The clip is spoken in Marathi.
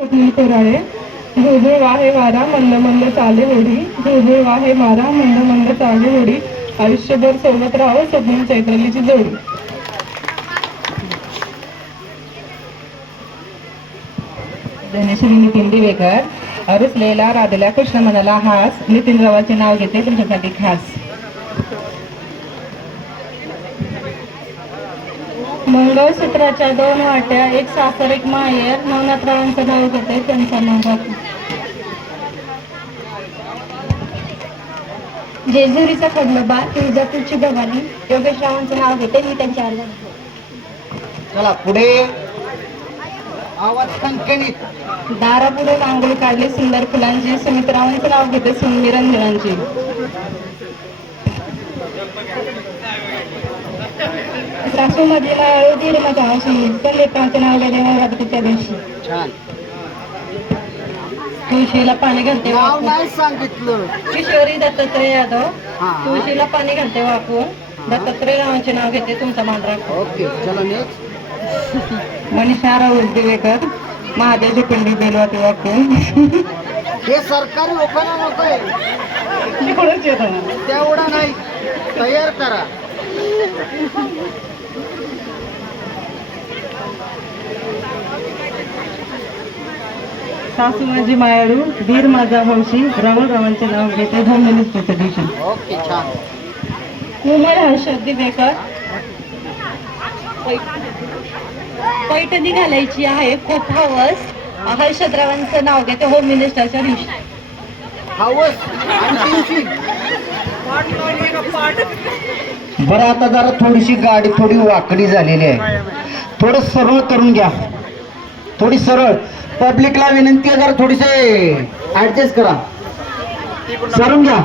स्वप्नील झुळझुळ वाहे वारा मंद मंद चाले होडी. झुळझुळ वाहे मारा मंद मंद चाले होडी. आयुष्यभर सोबत राहो स्वप्नील चैत्रालीची जोडी. धनश्री नितीन दिवेकर अरुसलेला राधल्या कृष्ण मनाला हास. नितीन रावाचे नाव घेते तुमच्यासाठी खास. मंगळसूत्राच्या दोन वाट्या एक सासर एक माहेर नवनाथरावांचं नाव घेते त्यांचा नाव जेजुरीचा खडलोबा तुळजापूरची भवानी योगेश रावांचं नाव घेते मी त्यांच्या अर्धा चला पुढे. आवाज दारापुढे रांगोळी काढली सुंदर फुलांची. सुमित्रावांचं नाव घेते सुमिरंजनांची सासू मधीला दीर माझा हौशी लेकरांचे नाव नवरात्रीच्या दिवशी छान तुळशीला पाणी घालते नाही सांगितलं. किशोरी दत्तात्रय यादव. हा. तुळशीला पाणी घालते वाकून दत्तात्रय रावांचे नाव घेते तुमचा मान राखून ओके चला नेक्स्ट मनीषा राऊत दिवेकर महादेवची पिंडी बेलवाती वाकून हे सरकारी येतो. तेवढा नाही. तयार करा. सासू माझी मायाळू वीर माझा हौशी राहुल रावांचे नाव घेते. होम मिनिस्टरच्या दिवशी उमर हर्षद दिवेकर पैठणी घालायची आहे खूप हवस. हर्षदरावांचं नाव घेते होम मिनिस्टरच्या दिवशी. हवस. आणि दिवशी बरं आता जरा थोडीशी गाडी थोडी वाकडी झालेली आहे. थोडं सरळ करून घ्या. थोडी सरळ. पब्लिकला विनंती आहे जरा थोडीसे ऍडजस्ट करा. सरून घ्या.